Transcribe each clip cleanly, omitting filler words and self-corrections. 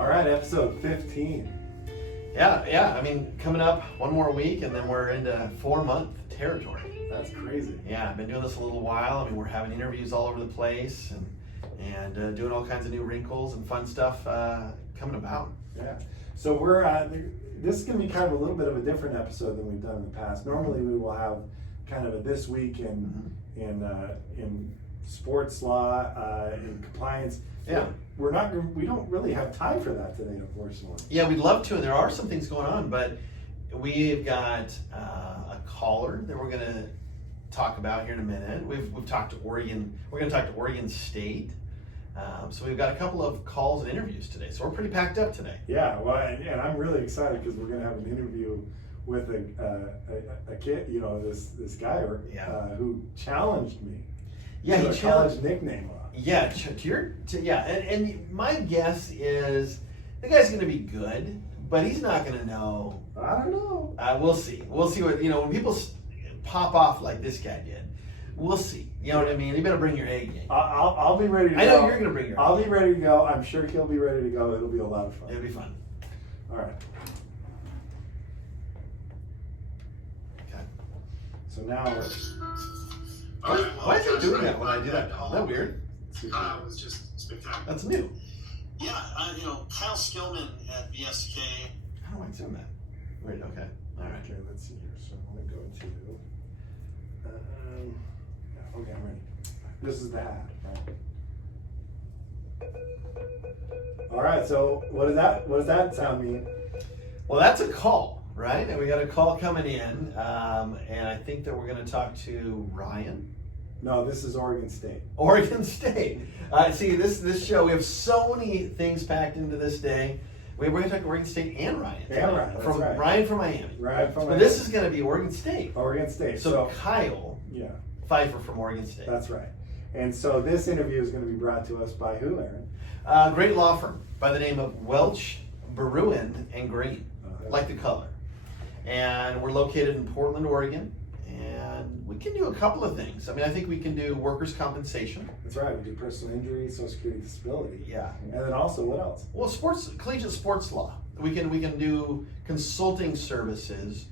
All right, episode 15. Yeah. I mean, coming up one more week, and then we're into 4-month territory. That's crazy. Yeah, I've been doing this a little while. I mean, we're having interviews all over the place, and doing all kinds of new wrinkles and fun stuff coming about. Yeah. So we're this is going to be kind of a little bit of a different episode than we've done in the past. Normally, we will have kind of a this week in sports law, in compliance. Yeah. We don't really have time for that today, unfortunately. Yeah, we'd love to, and there are some things going on, but we've got a caller that we're going to talk about here in a minute. We've talked to Oregon. We're going to talk to Oregon State. So we've got a couple of calls and interviews today. So we're pretty packed up today. Yeah, well, and I'm really excited because we're going to have an interview with a kid, this guy who challenged me. Yeah, he challenged nickname on. Yeah, and my guess is the guy's going to be good, but he's not going to know. I don't know. We'll see. We'll see what when people pop off like this guy did. We'll see. You know what I mean? You better bring your A game. I'll be ready to go. I know you're going to bring your A game. I'll be ready to go. I'm sure he'll be ready to go. It'll be a lot of fun. It'll be fun. All right. Okay. So now we're... Why is it doing that when I do that? Isn't that weird? It was just spectacular. That's new. Yeah, Kyle Skillman at BSK. How do I do that? Weird, okay. All right. Okay, let's see here. So I'm going to go to... okay, I'm ready. This is the ad, right? All right, so what does that sound mean? Well, that's a call, right? And we got a call coming in, and I think that we're going to talk to Ryan. No, this is Oregon State. Oregon State. See, this show, we have so many things packed into this day. We're going to talk to Oregon State and Ryan. And Ryan, that's right. Ryan from Miami. Ryan from But Miami. this is going to be Oregon State. Oregon State. So Kyle Pifer from Oregon State. That's right. And so this interview is going to be brought to us by who, Aaron? Great law firm by the name of Welch, Bruin, and Green, like the color. And we're located in Portland, Oregon. And we can do a couple of things. I mean, I think we can do workers' compensation. That's right. We do personal injury, Social Security, disability. Yeah. And then also, what else? Well, collegiate sports law. We can do consulting services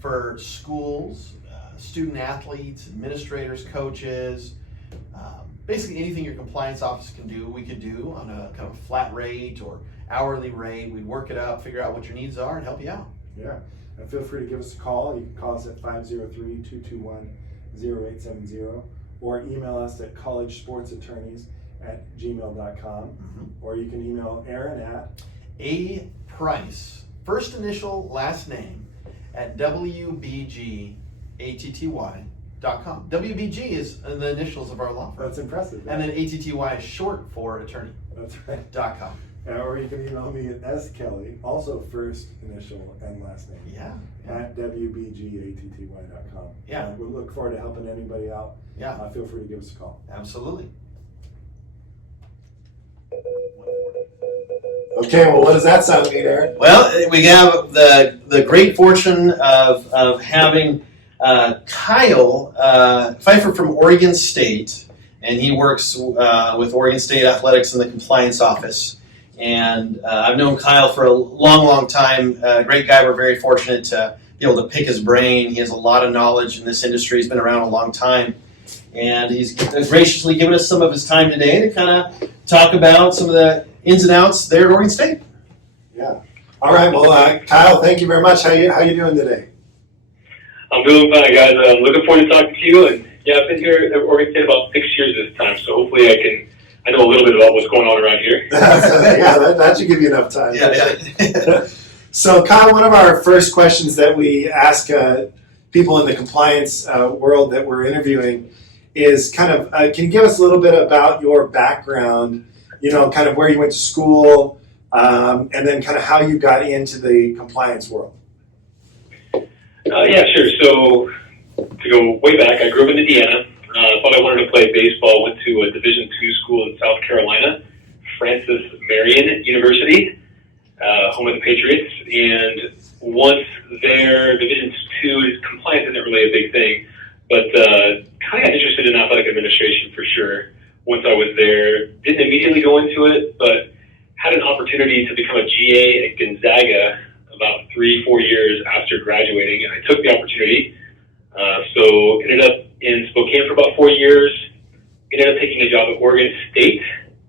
for schools, student athletes, administrators, coaches. Basically anything your compliance office can do, we could do on a kind of flat rate or hourly rate. We'd work it up, figure out what your needs are, and help you out. Yeah. And feel free to give us a call. You can call us at 503-221-0870 or email us at collegesportsattorneys@gmail.com. Or you can email Aaron at Price, first initial, last name, at WBGATTY.com. WBG is the initials of our law firm. That's impressive. And then ATTY is short for attorney. That's right. .com. Or you can email me at skelly, also first initial and last name. Yeah. At WBGATTY.com. Yeah. We'll look forward to helping anybody out. Yeah. Feel free to give us a call. Absolutely. Okay, well, what does that sound mean, Aaron? Well, we have the great fortune of having Kyle Pifer from Oregon State, and he works with Oregon State Athletics in the compliance office. And I've known Kyle for a long, long time. Great guy. We're very fortunate to be able to pick his brain. He has a lot of knowledge in this industry. He's been around a long time. And he's graciously given us some of his time today to kind of talk about some of the ins and outs there at Oregon State. Yeah. All right. Well, Kyle, thank you very much. How you doing today? I'm doing fine, guys. I'm looking forward to talking to you. And yeah, I've been here at Oregon State about 6 years this time, so hopefully I know a little bit about what's going on around here. Yeah, that should give you enough time. Yeah. So, Kyle, one of our first questions that we ask people in the compliance world that we're interviewing is kind of, can you give us a little bit about your background, kind of where you went to school, and then kind of how you got into the compliance world? Yeah, sure. So, to go way back, I grew up in Indiana. Thought I wanted to play baseball. Went to a Division II school in South Carolina, Francis Marion University, home of the Patriots. And once there, Division II compliance isn't really a big thing, but kind of got interested in athletic administration for sure. Once I was there, didn't immediately go into it, but had had an opportunity to become a GA at Gonzaga about 3-4 years after graduating, and I took the opportunity. So ended up in Spokane for about 4 years, ended up taking a job at Oregon State,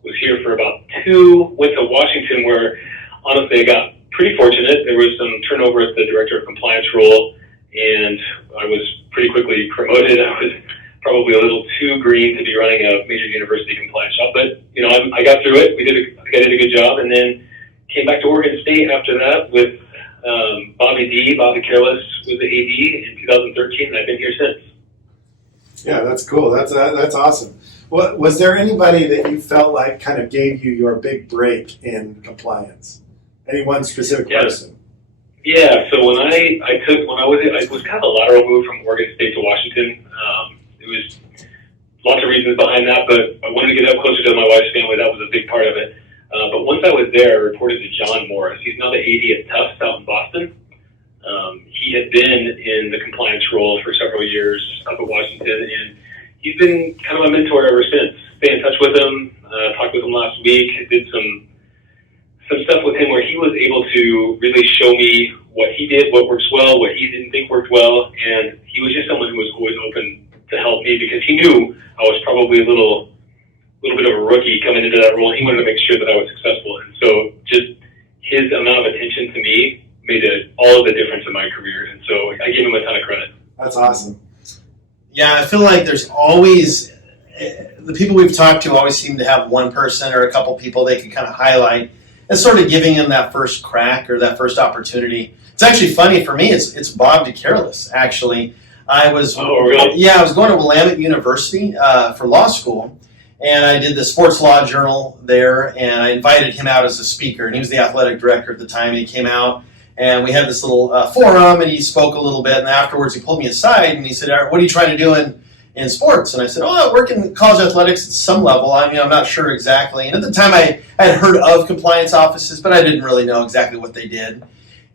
was here for about 2, went to Washington where honestly I got pretty fortunate. There was some turnover at the director of compliance role, and I was pretty quickly promoted. I was probably a little too green to be running a major university compliance shop, but I got through it. I did a good job, and then came back to Oregon State after that with Bobby Careless was the AD in 2013, and I've been here since. Yeah, that's cool. That's awesome. Was there anybody that you felt like kind of gave you your big break in compliance? Any one specific person? Yeah. So when I was kind of a lateral move from Oregon State to Washington. It was lots of reasons behind that, but I wanted to get up closer to my wife's family. That was a big part of it. But once I was there, I reported to John Morris. He's now the AD at Tufts out in Boston. He had been in the compliance role for several years up at Washington, and he's been kind of my mentor ever since. Stay in touch with him. Talked with him last week. Did some stuff with him where he was able to really show me what he did, what works well, what he didn't think worked well, and he was just someone who was always open to help me because he knew I was probably a little bit of a rookie coming into that role, and he wanted to make sure that I was successful. And so just his amount of attention to me made all of the difference in my career, and so I give him a ton of credit. That's awesome. Yeah, I feel like there's always, the people we've talked to always seem to have one person or a couple people they can kind of highlight as sort of giving them that first crack or that first opportunity. It's actually funny for me, it's Bob DeCareless, actually. I was going to Willamette University for law school, and I did the Sports Law Journal there, and I invited him out as a speaker, and he was the athletic director at the time, and he came out, and we had this little forum, and he spoke a little bit, and afterwards he pulled me aside, and he said, what are you trying to do in sports? And I said, I work in college athletics at some level. I'm not sure exactly. And at the time I had heard of compliance offices, but I didn't really know exactly what they did.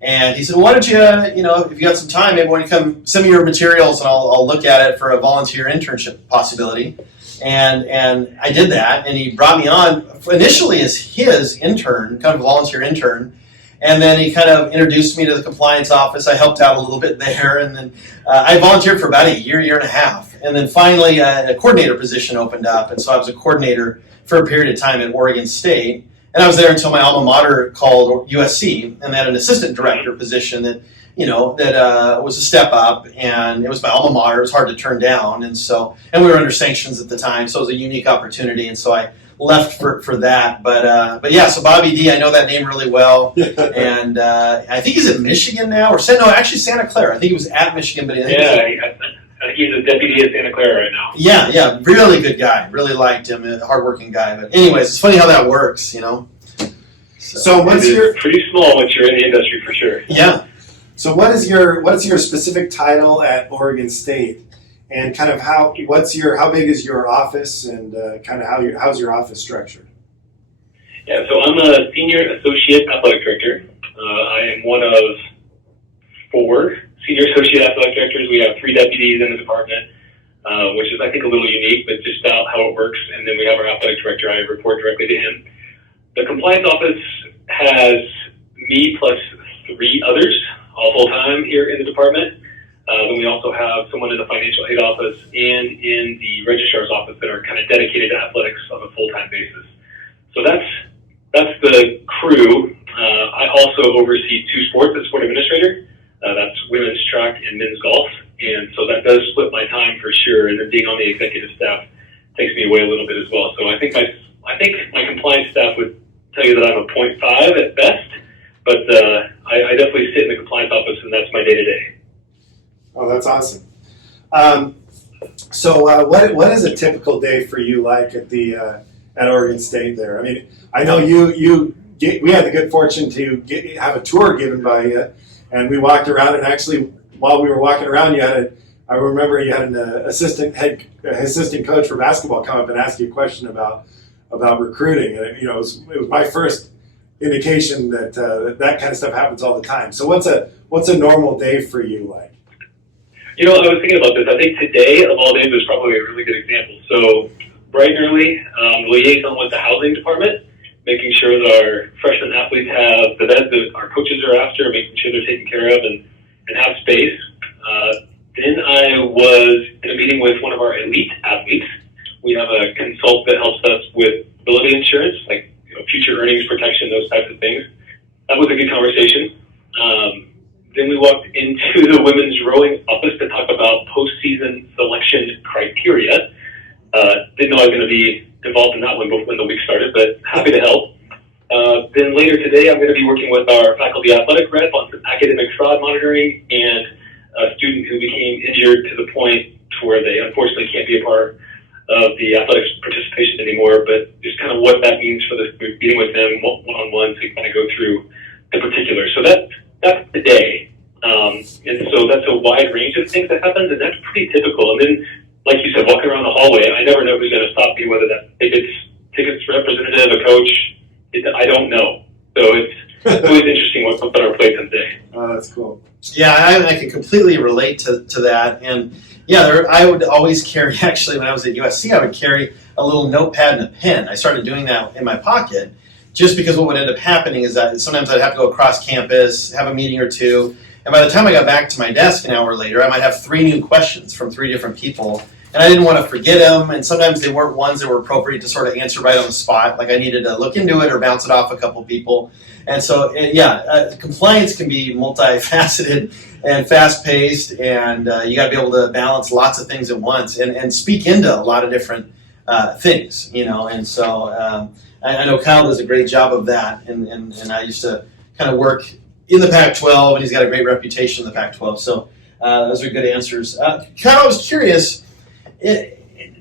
And he said, why don't you, if you got some time, maybe why don't you come send me your materials and I'll look at it for a volunteer internship possibility. And I did that, and he brought me on initially as his intern, kind of a volunteer intern. And then he kind of introduced me to the compliance office. I helped out a little bit there, and then I volunteered for about a year and a half. And then finally a coordinator position opened up, and so I was a coordinator for a period of time at Oregon State. And I was there until my alma mater called USC, and they had an assistant director position that was a step up, and it was my alma mater. It was hard to turn down, and we were under sanctions at the time, so it was a unique opportunity, and so I left for that. But yeah, so Bobby D, I know that name really well, and I think he's at Michigan now, actually Santa Clara. I think he was at Michigan, but I think he's a deputy at Santa Clara right now. Yeah, really good guy. Really liked him, a hardworking guy. But anyways, it's funny how that works, So it's pretty small once you're in the industry for sure. Yeah. So what's your specific title at Oregon State, and kind of how big is your office, and kind of how's your office structured? Yeah, so I'm a senior associate athletic director. I am one of 4 senior associate athletic directors. We have 3 deputies in the department, which is I think a little unique, but just about how it works. And then we have our athletic director. I report directly to him. The compliance office has me plus 3 others, all full-time here in the department. Then we also have someone in the financial aid office and in the registrar's office that are kind of dedicated to athletics on a full-time basis. So that's the crew. I also oversee 2 sports as sport administrator. That's women's track and men's golf. And so that does split my time for sure. And then being on the executive staff takes me away a little bit as well. So I think my compliance staff would tell you that I'm a 0.5 at best, but I definitely sit in the compliance office, and that's my day-to-day. Oh, that's awesome. So what is a typical day for you like at Oregon State there? I mean, I know we had the good fortune to have a tour given by you, and we walked around, and actually while we were walking around, I remember you had an assistant coach for basketball come up and ask you a question about recruiting, and it was my first indication that that kind of stuff happens all the time. So what's a normal day for you like? I was thinking about this. I think today of all days is probably a really good example. So bright and early, the liaison with the housing department making sure that our freshman athletes have the vet that our coaches are after, making sure they're taken care of and have space. Then I was in a meeting with one of our elite athletes. We have a consult that helps us with ability insurance, like future earnings protection, those types of things. That was a good conversation. Then we walked into the women's rowing office to talk about postseason selection criteria. Didn't know I was going to be involved in that one when the week started, but happy to help. Then later today, I'm going to be working with our faculty athletic rep on some academic fraud monitoring and a student who became injured to the point to where they unfortunately can't be a part of the athletics participation anymore, but just kind of what that means for the meeting with them one-on-one to kind of go through the particulars. So that's today. And so that's a wide range of things that happens, and that's pretty typical. And then, like you said, walking around the hallway, I never know who's going to stop me, whether that's tickets representative, a coach. I don't know. So it's always interesting what's on our plate today. Oh, that's cool. Yeah, I can completely relate to that. And yeah, I would always carry, actually, when I was at USC, I would carry a little notepad and a pen. I started doing that in my pocket just because what would end up happening is that sometimes I'd have to go across campus, have a meeting or two, and by the time I got back to my desk an hour later, I might have 3 new questions from 3 different people. And I didn't want to forget them, and sometimes they weren't ones that were appropriate to sort of answer right on the spot. Like I needed to look into it or bounce it off a couple people. And so, compliance can be multifaceted and fast-paced, and you got to be able to balance lots of things at once and speak into a lot of different things, And so I know Kyle does a great job of that, and I used to kind of work in the Pac-12, and he's got a great reputation in the Pac-12. So those are good answers. Kyle, I was curious.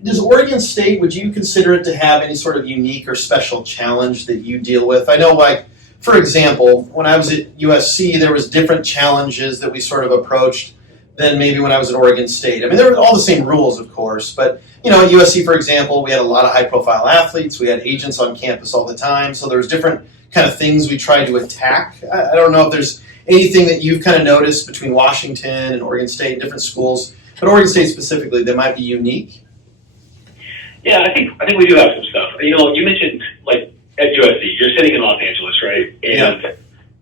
Does Oregon State, would you consider it to have any sort of unique or special challenge that you deal with? I know, like, for example, when I was at USC, there was different challenges that we sort of approached than maybe when I was at Oregon State. I mean, there were all the same rules, of course, but, at USC, for example, we had a lot of high-profile athletes. We had agents on campus all the time, so there was different kind of things we tried to attack. I don't know if there's anything that you've kind of noticed between Washington and Oregon State, different schools, but Oregon State specifically, that might be unique. Yeah, I think we do have some stuff. You mentioned like at USC, you're sitting in Los Angeles, right? And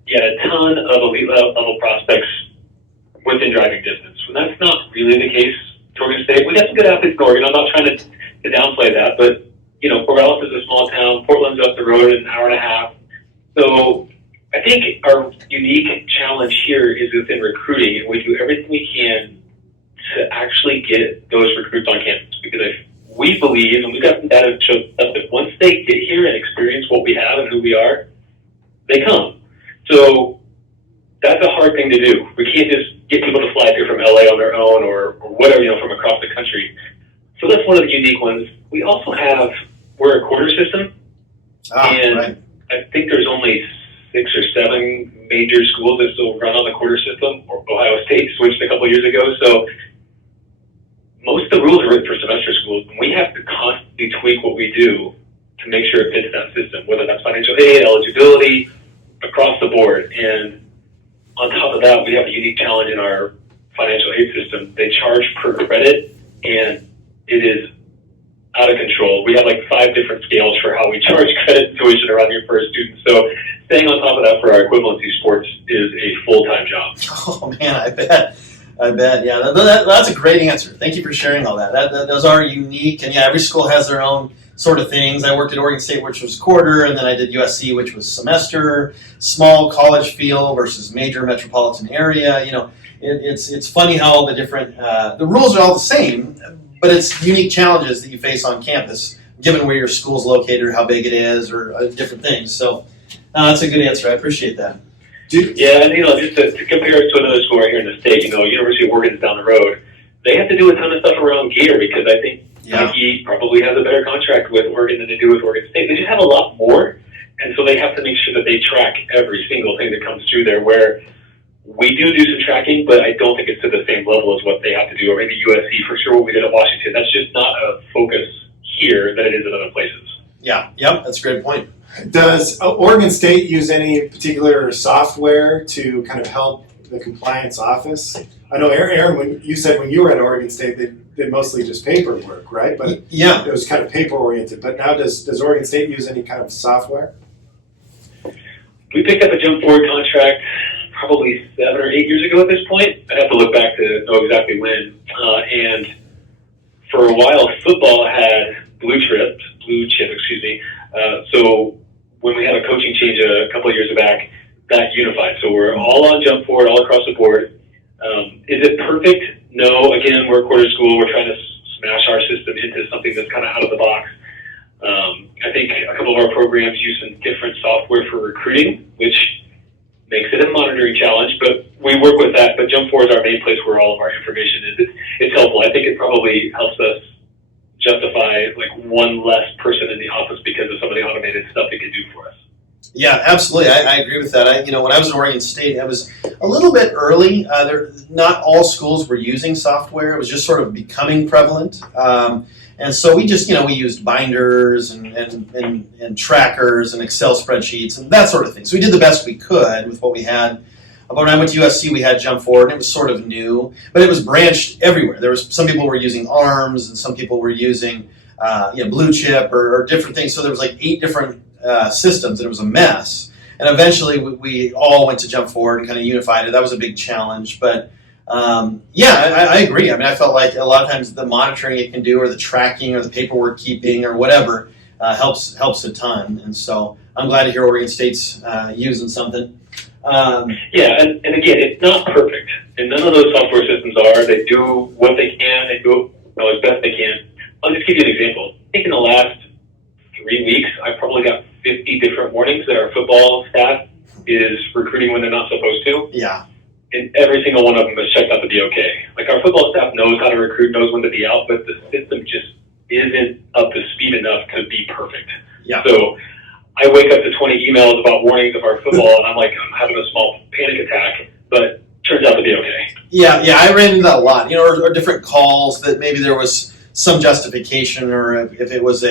you had a ton of elite level prospects within driving distance. And that's not really the case at Oregon State. We got some good athletes in Oregon. I'm not trying to downplay that, but Corvallis is a small town. Portland's up the road an hour and a half. So I think our unique challenge here is within recruiting, and we do everything we can to actually get those recruits on campus, because we believe, and we've got some data that shows that once they get here and experience what we have and who we are, they come. So that's a hard thing to do. We can't just get people to fly through from LA on their own or whatever, from across the country. So that's one of the unique ones. We also we're a quarter system, and right. I think there's only 6 or 7 major schools that still run on the quarter system. Ohio State switched a couple years ago, so most of the rules are written for semester schools, and we have to constantly tweak what we do to make sure it fits that system, whether that's financial aid, eligibility, across the board. And on top of that, we have a unique challenge in our financial aid system. They charge per credit, and it is out of control. We have like 5 different scales for how we charge credit and tuition around here for a student. So staying on top of that for our equivalency sports is a full-time job. Oh, man, I bet. Yeah, that's a great answer. Thank you for sharing all that. Those are unique, and every school has their own sort of things. I worked at Oregon State, which was quarter, and then I did USC, which was semester, small college feel versus major metropolitan area. It's funny how all the different, the rules are all the same, but it's unique challenges that you face on campus, given where your school's located or how big it is or different things. So that's a good answer. I appreciate that. Yeah, and just to compare it to another school right here in the state, University of Oregon's down the road. They have to do a ton of stuff around gear, because I think Nike probably has a better contract with Oregon than they do with Oregon State. They just have a lot more, and so they have to make sure that they track every single thing that comes through there, where we do some tracking, but I don't think it's to the same level as what they have to do, or maybe USC for sure, what we did at Washington. That's just not a focus here that it is in other places. Yeah, that's a great point. Does Oregon State use any particular software to kind of help the compliance office? I know, Aaron, when you said when you were at Oregon State, they did mostly just paperwork, right? But it was kind of paper-oriented. But now does Oregon State use any kind of software? we picked up a jump forward contract probably 7 or 8 years ago at this point. I'd have to look back to know exactly when. And for a while, football had blue chip, so when we had a coaching change a couple of years back, that unified. So we're all on jump forward, all across the board. Is it perfect? No. Again, we're a quarter school. We're trying to smash our system into something that's kind of out of the box. I think a couple of our programs use some different software for recruiting, which makes it a monitoring challenge, but we work with that. But Jump Forward is our main place where all of our information is. It's helpful. I think it probably helps us justify like one less person in the office because of some of the automated stuff it could do for us. Yeah, absolutely. I agree with that. When I was at Oregon State, I was a little bit early. Not all schools were using software. It was just sort of becoming prevalent. And so we just, we used binders and trackers and Excel spreadsheets and that sort of thing. So we did the best we could with what we had. But when I went to USC, we had Jump Forward, and it was sort of new, but it was branched everywhere. There was some people were using ARMS, and some people were using Blue Chip or different things. So there was like 8 different systems, and it was a mess. And eventually, we all went to Jump Forward and kind of unified it. That was a big challenge, but I agree. I mean, I felt like a lot of times the monitoring it can do, or the tracking, or the paperwork keeping, or whatever, helps a ton. And so I'm glad to hear Oregon State's using something. And again, it's not perfect, and none of those software systems are. They do what they can. They do as best they can. I'll just give you an example. I think in the last 3 weeks, I've probably got 50 different warnings that our football staff is recruiting when they're not supposed to. Yeah. And every single one of them is checked out to be okay. Like, our football staff knows how to recruit, knows when to be out, but the system just isn't up to speed enough to be perfect. Yeah. So I wake up to 20 emails about warnings of our football, and I'm having a small panic attack, but turns out to be okay. Yeah, I ran into that a lot, or different calls that maybe there was some justification, or if it was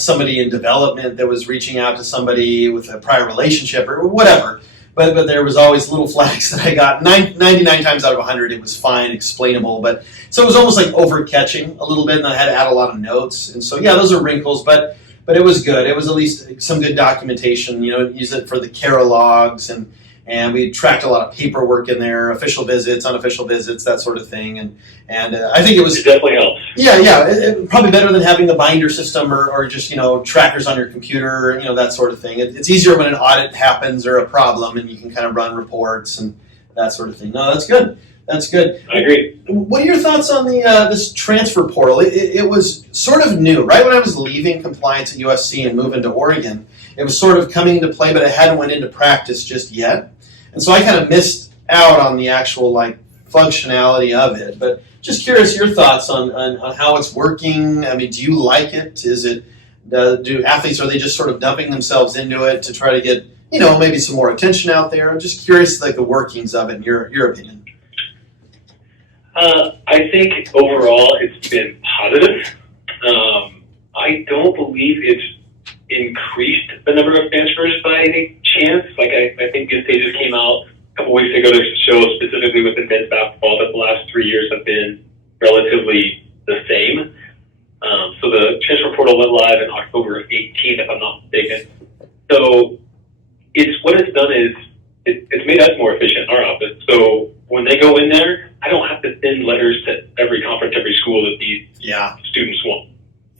somebody in development that was reaching out to somebody with a prior relationship or whatever. But there was always little flags that I got. 99 times out of 100, it was fine, explainable. But so it was almost like overcatching a little bit, and I had to add a lot of notes. And so, yeah, those are wrinkles, but it was good. It was at least some good documentation. Use it for the CARA logs, and we tracked a lot of paperwork in there, official visits, unofficial visits, that sort of thing. And I think it definitely helps. Yeah, it probably better than having the binder system or just trackers on your computer, that sort of thing. It's easier when an audit happens or a problem, and you can kind of run reports and that sort of thing. No, that's good. That's good. I agree. What are your thoughts on this transfer portal? It was sort of new. Right when I was leaving compliance at USC and moving to Oregon, it was sort of coming into play, but it hadn't went into practice just yet. And so I kind of missed out on the actual functionality of it. But just curious your thoughts on how it's working. I mean, do you like it? Is it do athletes, are they just sort of dumping themselves into it to try to get maybe some more attention out there? I'm just curious the workings of it in your opinion. I think overall it's been positive. I don't believe it's increased the number of transfers by any chance. I think this data came out a couple weeks ago to show specifically within men's basketball that the last 3 years have been relatively the same. So the transfer portal went live in October 18th, if I'm not mistaken. So what it's done is it's made us more efficient in our office. So when they go in there, I don't have to send letters to every conference, every school that these students want.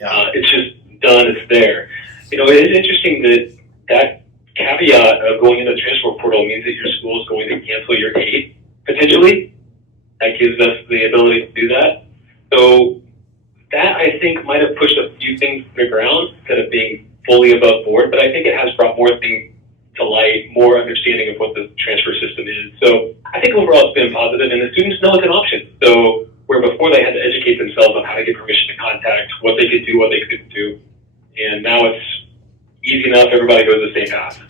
Yeah. It's just done. It's there. It is interesting that caveat of going into the transfer portal means that your school is going to cancel your aid, potentially. That gives us the ability to do that. So that, I think, might have pushed a few things to the ground instead of being fully above board, but I think it has brought more things to light, more understanding of what the transfer system is. So I think overall it's been positive, and the students know it's an option. So where before they had to educate themselves on how to get permission to contact, what they could do, what they couldn't do, and now it's easy enough, everybody goes the same path.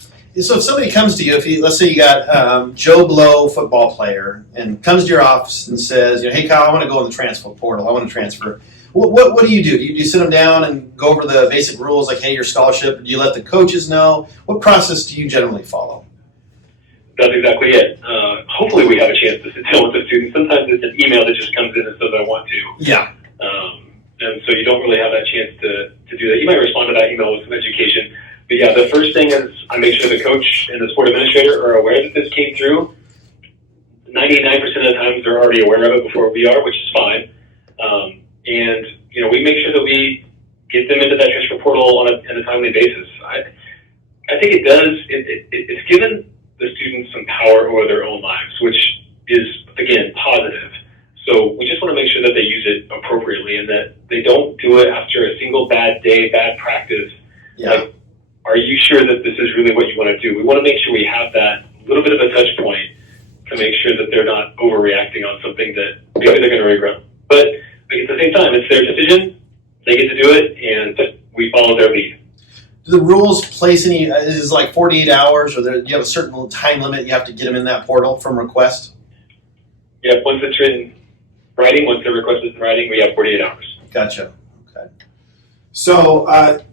So if somebody comes to you, let's say you got Joe Blow, football player, and comes to your office and says, hey Kyle, I want to go in the transfer portal, I want to transfer. What do you do? Do you sit them down and go over the basic rules, like, hey, your scholarship? Do you let the coaches know? What process do you generally follow? That's exactly it. Hopefully we have a chance to sit down with the students. Sometimes it's an email that just comes in and says, I want to. Yeah. And so you don't really have that chance to do that. You might respond to that email with some education. But yeah, the first thing is I make sure the coach and the sport administrator are aware that this came through. 99% of the times they're already aware of it before we are, which is fine. And we make sure that we get them into that transfer portal on a timely basis. I think it does. It's given the students some power over their own lives, which is again positive. So we just want to make sure that they use it appropriately and that they don't do it after a single bad day, bad practice. Yeah. Like, are you sure that this is really what you want to do? We want to make sure we have that little bit of a touch point to make sure that they're not overreacting on something that maybe they're going to regret. But at the same time, it's their decision. They get to do it, and we follow their lead. Do the rules place any? Is it like 48 hours, or do you have a certain time limit you have to get them in that portal from request? Yeah, once it's in writing, once the request is in writing, we have 48 hours. Gotcha. Okay. So,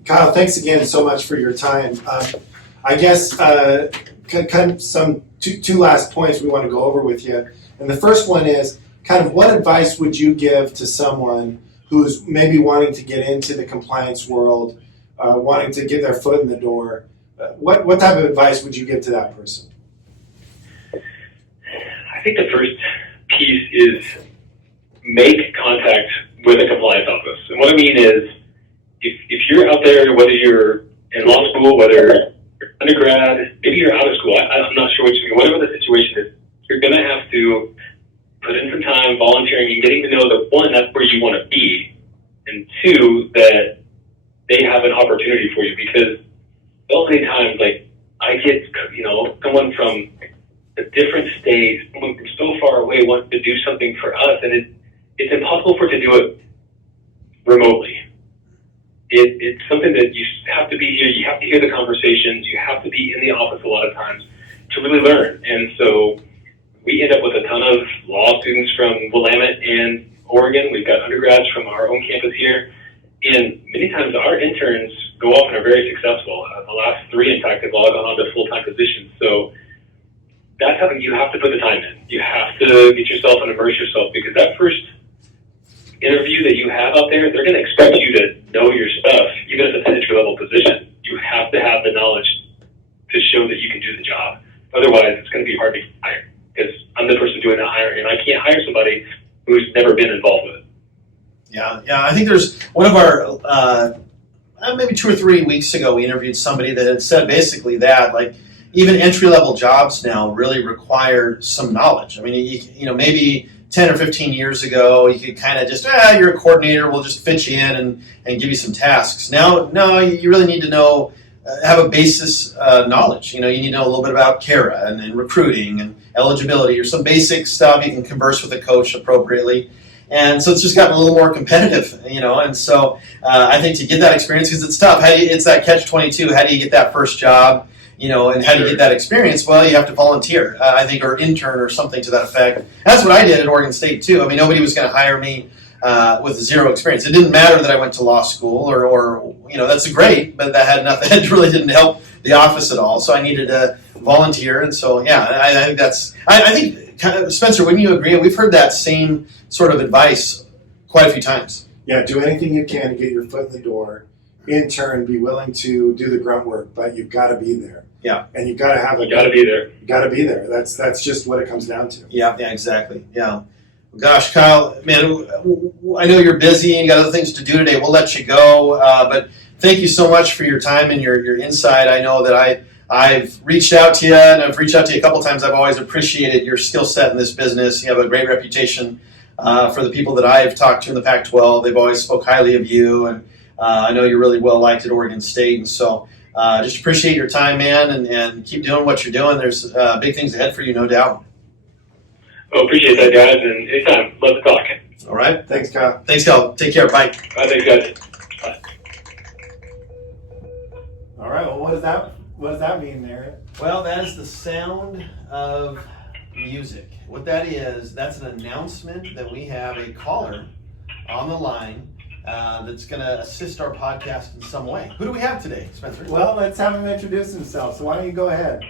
Kyle, thanks again so much for your time. I guess kind of some two last points we want to go over with you. And the first one is kind of what advice would you give to someone who's maybe wanting to get into the compliance world, wanting to get their foot in the door? What type of advice would you give to that person? I think the first piece is make contact with a compliance office. And what I mean is, if you're out there, whether you're in law school, whether you're undergrad, maybe you're out of school, I'm not sure whatever the situation is, you're going to have to put in some time volunteering and getting to know that, one, that's where you want to be, and two, that they have an opportunity for you. Because so many times, like, I get, someone from a different state, someone from so far away wants to do something for us, and it's impossible for it to do it remotely. It's something that you have to be here, you have to hear the conversations, you have to be in the office a lot of times to really learn. And so we end up with a ton of law students from Willamette and Oregon. We've got undergrads from our own campus here. And many times our interns go off and are very successful. The last three, in fact, have all gone on to full-time positions. So that's how you have to put the time in. You have to get yourself and immerse yourself, because that first interview that you have out there, they're going to expect you to know your stuff, even if it's an entry-level position. You have to have the knowledge to show that you can do the job. Otherwise, it's going to be hard to hire, because I'm the person doing the hiring, and I can't hire somebody who's never been involved with it. Yeah. I think there's one of our, maybe 2 or 3 weeks ago, we interviewed somebody that had said basically that, like, even entry-level jobs now really require some knowledge. I mean, maybe 10 or 15 years ago, you could kind of just, you're a coordinator, we'll just fit you in and give you some tasks. Now, no, you really need to know, have a basis knowledge. You need to know a little bit about CARA and recruiting and eligibility, or some basic stuff. You can converse with the coach appropriately. And so it's just gotten a little more competitive, and so I think to get that experience, because it's tough, it's that catch-22, how do you get that first job? And how do you get that experience? Well, you have to volunteer, I think, or intern or something to that effect. That's what I did at Oregon State, too. I mean, nobody was going to hire me with zero experience. It didn't matter that I went to law school or that's great, but that had nothing. It really didn't help the office at all. So I needed to volunteer. And so, I think I think, Spencer, wouldn't you agree? We've heard that same sort of advice quite a few times. Yeah, do anything you can to get your foot in the door. Intern, be willing to do the grunt work, but you've got to be there. Yeah. And you've got to have You got to be there. You got to be there. That's just what it comes down to. Yeah, exactly. Yeah. Gosh, Kyle, man, I know you're busy and you got other things to do today. We'll let you go, but thank you so much for your time and your insight. I know that I've reached out to you, and I've reached out to you a couple times. I've always appreciated your skill set in this business. You have a great reputation for the people that I've talked to in the Pac-12. They've always spoke highly of you, and I know you're really well liked at Oregon State. And so just appreciate your time, man, and keep doing what you're doing. There's big things ahead for you, no doubt. Oh, appreciate that, guys, and anytime. Love to talk. All right. Thanks, Kyle. Thanks, Kyle. Take care. Bye. Bye, thanks, guys. Bye. All right. Well, what does that mean there? Well, that is the sound of music. What that is, that's an announcement that we have a caller on the line that's going to assist our podcast in some way. Who do we have today, Spencer? Well, let's have him introduce himself. So why don't you go ahead?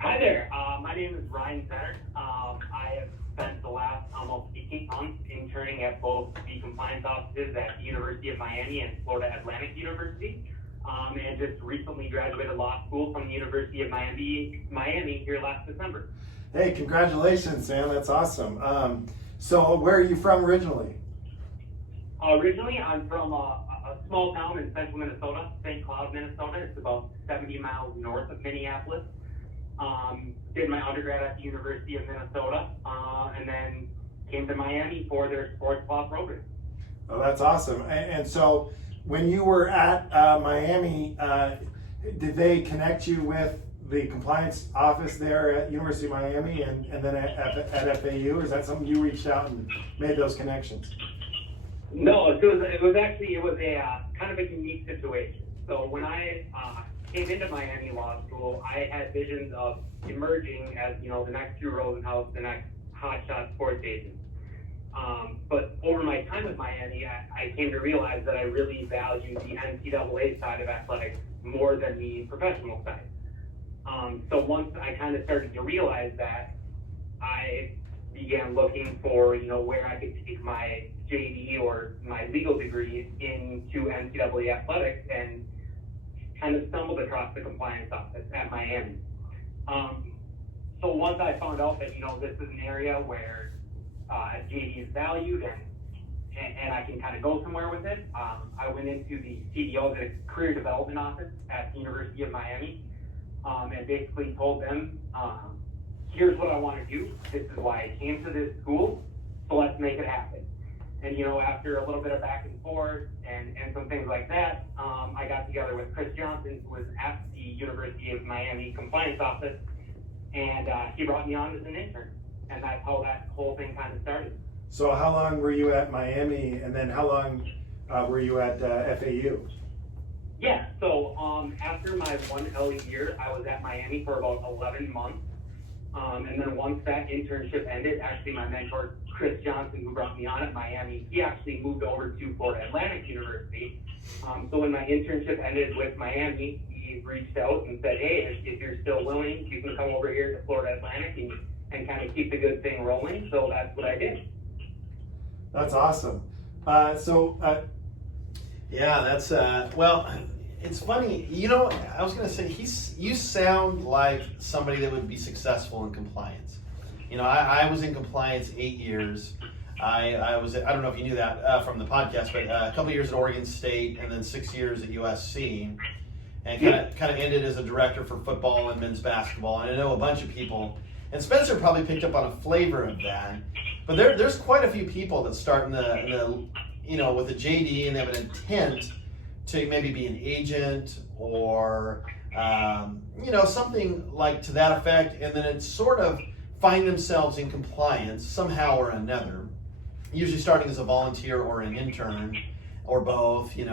Hi there. My name is Ryan Center. I have spent the last almost 18 months interning at both the compliance offices at the University of Miami and Florida Atlantic University. and just recently graduated law school from the University of Miami here last December. Hey, congratulations, Sam. That's awesome. So where are you from originally? Originally, I'm from a small town in central Minnesota, St. Cloud, Minnesota. It's about 70 miles north of Minneapolis. Did my undergrad at the University of Minnesota, and then came to Miami for their sports law program. Oh, that's awesome. And so when you were at Miami, did they connect you with the compliance office there at University of Miami and then at FAU? Is that something you reached out and made those connections? No, it was a kind of a unique situation. So when I came into Miami Law School, I had visions of emerging as, the next Drew Rosenhaus, the next hotshot sports agent. But over my time with Miami, I came to realize that I really valued the NCAA side of athletics more than the professional side. So once I kind of started to realize that, I began looking for, where I could take my JD or my legal degree into NCAA athletics, and kind of stumbled across the compliance office at Miami. So once I found out that, this is an area where JD is valued and I can kind of go somewhere with it, I went into the CDO, the Career Development Office at the University of Miami, and basically told them, here's what I want to do. This is why I came to this school, so let's make it happen. And, after a little bit of back and forth and some things like that, I got together with Chris Johnson, who was at the University of Miami Compliance Office, and he brought me on as an intern. And that's how that whole thing kind of started. So how long were you at Miami, and then how long were you at FAU? Yeah, so after my 1L year, I was at Miami for about 11 months. And then once that internship ended, actually my mentor, Chris Johnson, who brought me on at Miami, he actually moved over to Florida Atlantic University. So when my internship ended with Miami, he reached out and said, hey, if you're still willing, you can come over here to Florida Atlantic and kind of keep the good thing rolling. So that's what I did. That's awesome. Yeah, that's well, it's funny. I was gonna say you sound like somebody that would be successful in compliance. I was in compliance 8 years. I was I don't know if you knew that from the podcast, but a couple years at Oregon State and then 6 years at USC, and kind of ended as a director for football and men's basketball. And I know a bunch of people, and Spencer probably picked up on a flavor of that. But there's quite a few people that start in the with a JD and they have an intent to maybe be an agent or something like to that effect, and then it's sort of find themselves in compliance somehow or another, usually starting as a volunteer or an intern or both, and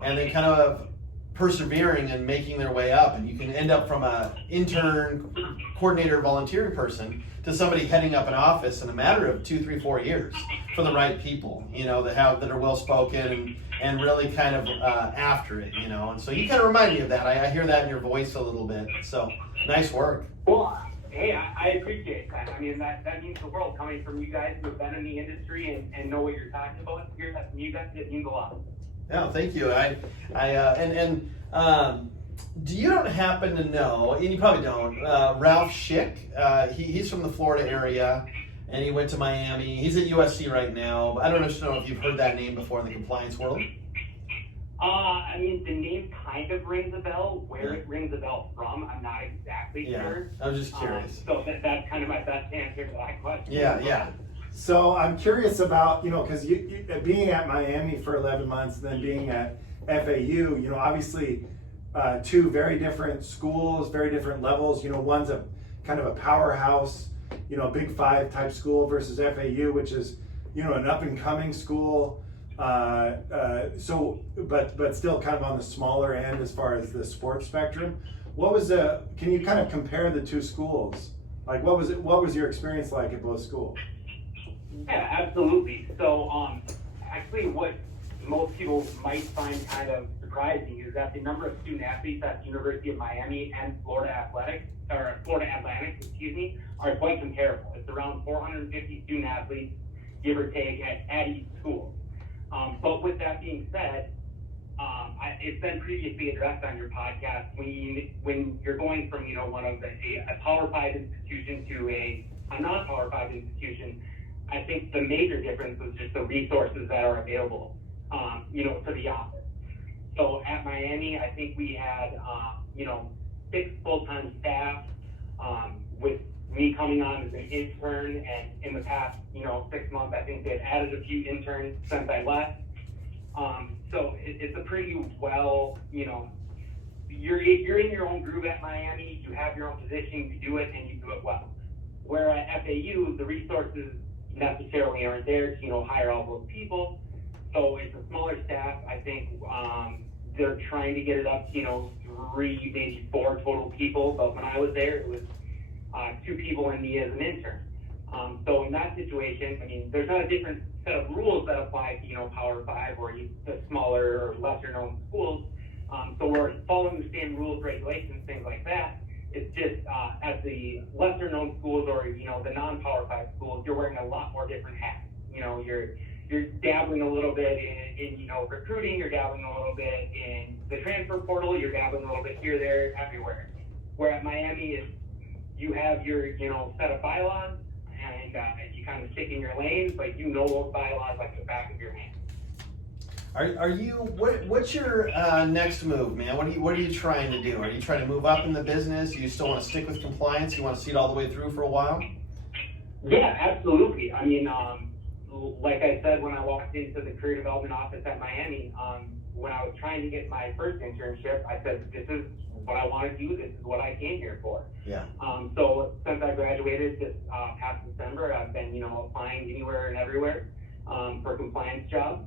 then kind of persevering and making their way up, and you can end up from a intern, coordinator, volunteer person to somebody heading up an office in a matter of 2, 3, 4 years for the right people, that are well spoken and really kind of after it, and so you kind of remind me of that. I hear that in your voice a little bit. So nice work. Well, hey, I appreciate that. I mean, that means the world coming from you guys who have been in the industry and know what you're talking about. Hear that from you guys, it means a lot. Yeah, thank you. Do you don't happen to know, and you probably don't, Ralph Schick? He's from the Florida area, and he went to Miami. He's at USC right now. I don't know if you've heard that name before in the compliance world. I mean, the name kind of rings a bell. Where it rings a bell from, I'm not exactly sure. I was just curious. So that's kind of my best answer to that question. Yeah. So I'm curious about, because you being at Miami for 11 months, and then being at FAU, obviously two very different schools, very different levels. One's a kind of a powerhouse, Big Five type school versus FAU, which is, an up and coming school. But still kind of on the smaller end as far as the sports spectrum. Can you kind of compare the two schools? Like, what was your experience like at both schools? Yeah, absolutely. So, actually, what most people might find kind of surprising is that the number of student athletes at the University of Miami and Florida Atlantic, are quite comparable. It's around 450 student athletes, give or take, at each school. But with that being said, it's been previously addressed on your podcast, when you're going from, one of a Power 5 institution to a non-Power 5 institution, I think the major difference was just the resources that are available, for the office. So at Miami, I think we had, 6 full-time staff, with me coming on as an intern, and in the past, 6 months, I think they've added a few interns since I left. So it's a pretty well, you're in your own groove at Miami, you have your own position, you do it, and you do it well. Where at FAU, the resources necessarily aren't there to, hire all those people. So it's a smaller staff. I think they're trying to get it up to, 3, maybe 4 total people. But when I was there, it was 2 people and me as an intern. So in that situation, I mean, there's not a different set of rules that apply to, Power 5 or the smaller or lesser known schools. So we're following the same rules, regulations, things like that. It's just at the lesser known schools or, the non-Power 5 schools, you're wearing a lot more different hats. You're dabbling a little bit in recruiting, you're dabbling a little bit in the transfer portal, you're dabbling a little bit here, there, everywhere. Where at Miami, you have your, set of bylaws, and you kind of stick in your lane, but those bylaws like the back of your hand. Are you, what's your next move, man? What are you trying to do? Are you trying to move up in the business? Do you still want to stick with compliance? You want to see it all the way through for a while? Yeah, absolutely. I mean, like I said, when I walked into the career development office at Miami, when I was trying to get my first internship, I said, this is what I want to do. This is what I came here for. Yeah. So since I graduated this past December, I've been, applying anywhere and everywhere for compliance jobs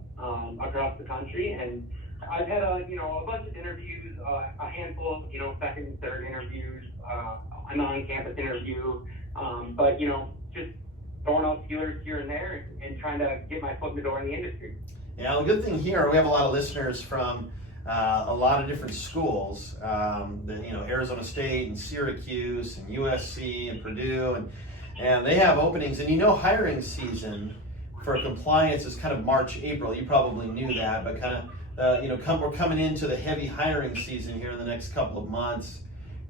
across the country. And I've had a bunch of interviews, a handful of, second and third interviews, a non-campus interview, but, just throwing out feelers here and there and trying to get my foot in the door in the industry. Yeah, the good thing here, we have a lot of listeners from a lot of different schools, Arizona State and Syracuse and USC and Purdue, and they have openings. And hiring season for compliance is kind of March, April. You probably knew that, but kind of, we're coming into the heavy hiring season here in the next couple of months.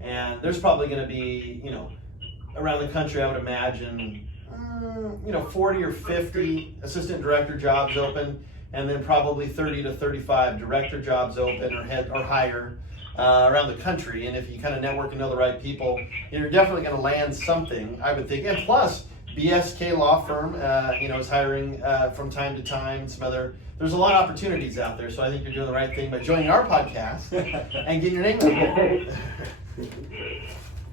And there's probably going to be, around the country, I would imagine, 40 or 50 assistant director jobs open, and then probably 30 to 35 director jobs open or higher around the country. And if you kind of network and know the right people, you're definitely going to land something, I would think. And plus, BSK Law Firm, is hiring from time to time. There's a lot of opportunities out there. So I think you're doing the right thing by joining our podcast and getting your name out there.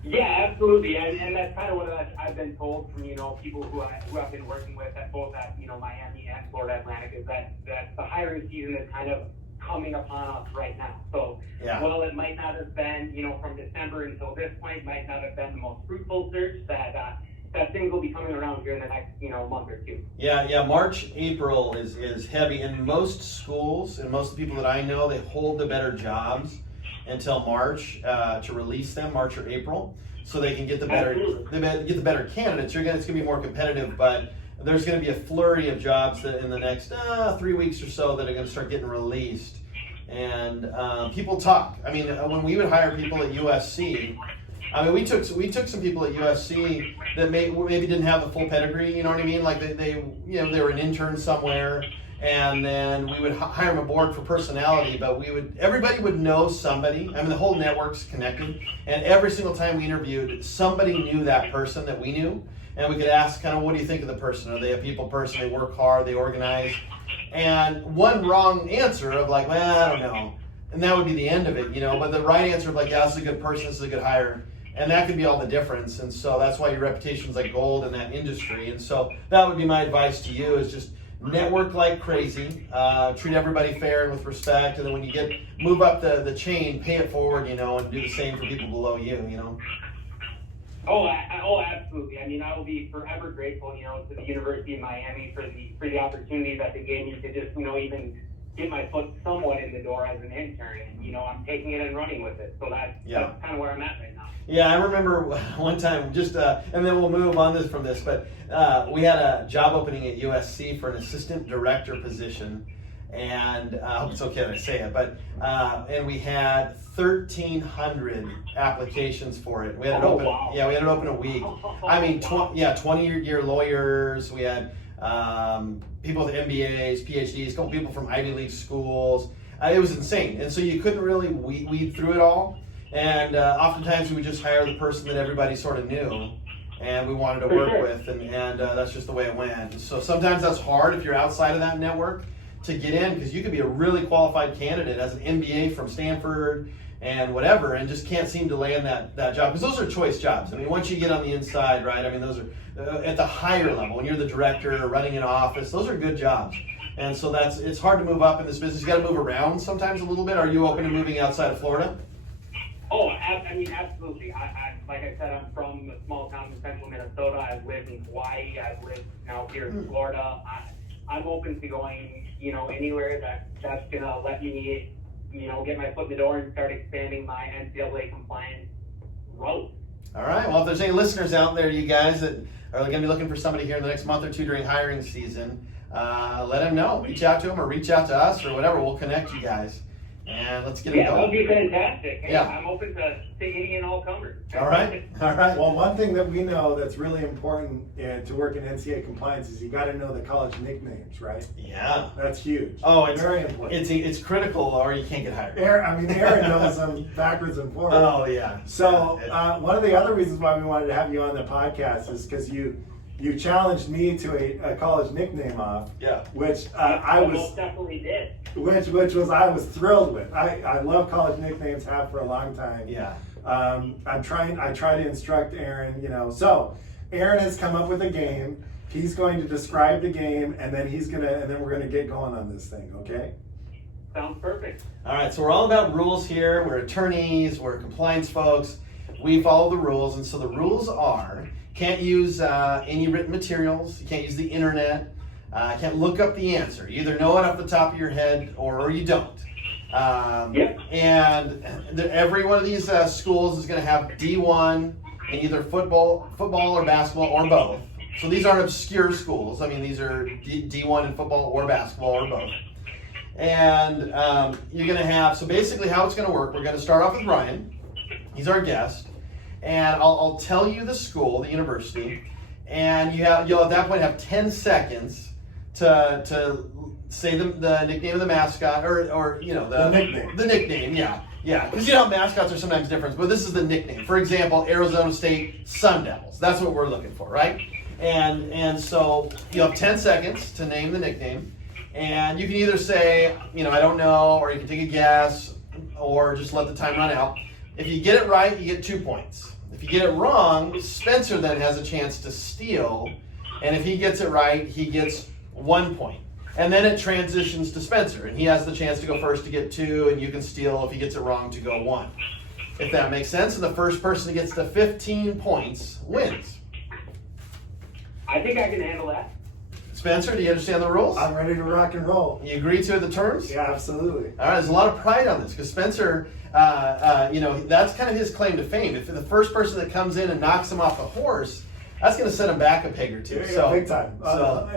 Yeah, absolutely, and that's kind of what I've been told from people who I've been working with at both at Miami and Florida Atlantic, is that the hiring season is kind of coming upon us right now. So while it might not have been from December until this point, might not have been the most fruitful search, that things will be coming around here in the next month or two. Yeah. March, April is heavy, and most schools and most of the people that I know, they hold the better jobs until March to release them, March or April, so they can get the better candidates. It's going to be more competitive, but there's going to be a flurry of jobs that in the next 3 weeks or so that are going to start getting released. And people talk. I mean, when we would hire people at USC, we took some people at USC that maybe didn't have the full pedigree. You know what I mean? Like they were an intern somewhere. And then we would hire them aboard for personality, but everybody would know somebody. I mean, the whole network's connected, and every single time we interviewed, somebody knew that person that we knew, and we could ask kind of, what do you think of the person? Are they a people person? They work hard, they organize? And one wrong answer of like, well, I don't know, and that would be the end of it, but the right answer of like, yeah, this is a good person, this is a good hire. And that could be all the difference, and so that's why your reputation's like gold in that industry. And so that would be my advice to you, is just network like crazy, treat everybody fair and with respect, and then when you move up the chain, pay it forward, and do the same for people below you, Oh, absolutely. I mean, I will be forever grateful, to the University of Miami for the opportunity that they gave me to just, even get my foot somewhat in the door as an intern, and I'm taking it and running with it. So that's kind of where I'm at right now. Yeah, I remember one time, and then we'll move on from this, but we had a job opening at USC for an assistant director position, And I hope it's okay that I say it, but and we had 1,300 applications for it. We had it open. Wow. Yeah, we had it open a week. I mean, 20-year lawyers. We had people with MBAs, PhDs, a couple people from Ivy League schools. It was insane, and so you couldn't really weed through it all. And oftentimes we would just hire the person that everybody sort of knew, and we wanted to work with, and that's just the way it went. So sometimes that's hard if you're outside of that network to get in, because you could be a really qualified candidate as an MBA from Stanford and whatever, and just can't seem to land that job, because those are choice jobs. I mean, once you get on the inside, right, I mean, those are at the higher level, when you're the director or running an office, those are good jobs. And so it's hard to move up in this business. You got to move around sometimes a little bit. Are you open to moving outside of Florida? Oh, I mean, absolutely. Like I said, I'm from a small town in central Minnesota. I've lived in Hawaii. I've lived now here in Florida. I'm open to going, anywhere that's gonna let me, get my foot in the door and start expanding my NCAA compliance road. All right. Well, if there's any listeners out there, you guys that are going to be looking for somebody here in the next month or two during hiring season, let them know. Reach out to them or reach out to us or whatever. We'll connect you guys. And let's get it Yeah, going. that'd be fantastic. Hey, Yeah. I'm open to any and all comers. All right. All right. Well, one thing that we know that's really important to work in NCAA compliance is you got to know the college nicknames, right? Yeah. That's huge. Oh, it's very important. It's critical, or you can't get hired. Aaron knows them backwards and forwards. Oh yeah. So Yeah, one of the other reasons why we wanted to have you on the podcast is because you challenged me to a college nickname off, yeah. which I most definitely did. which was I was thrilled with. I love college nicknames, have for a long time. Yeah. I try to instruct Aaron, So Aaron has come up with a game. He's going to describe the game, and then we're gonna get going on this thing. Okay? Sounds perfect. All right. So we're all about rules here. We're attorneys. We're compliance folks. We follow the rules, and so the rules are: can't use any written materials. You can't use the internet. Can't look up the answer. You either know it off the top of your head or you don't. Yep. And every one of these schools is going to have D1 in either football or basketball or both. So these aren't obscure schools. I mean, these are D1 in football or basketball or both. And you're going to have, so basically how it's going to work, we're going to start off with Ryan. He's our guest. And I'll tell you the school, the university, and you'll at that point have 10 seconds to say the nickname of the mascot, or The nickname. The nickname, yeah, because mascots are sometimes different, but this is the nickname. For example, Arizona State Sun Devils. That's what we're looking for, right? And so you'll have 10 seconds to name the nickname, and you can either say, I don't know, or you can take a guess, or just let the time run out. If you get it right, you get 2 points. If you get it wrong, Spencer then has a chance to steal, and if he gets it right, he gets 1 point. And then it transitions to Spencer, and he has the chance to go first to get 2, and you can steal if he gets it wrong to go 1. If that makes sense, and the first person that gets to 15 points wins. I think I can handle that. Spencer, do you understand the rules? I'm ready to rock and roll. You agree to the terms? Yeah, absolutely. All right, there's a lot of pride on this because Spencer, that's kind of his claim to fame. If the first person that comes in and knocks him off the horse, that's going to set him back a peg or two. Yeah, big time. So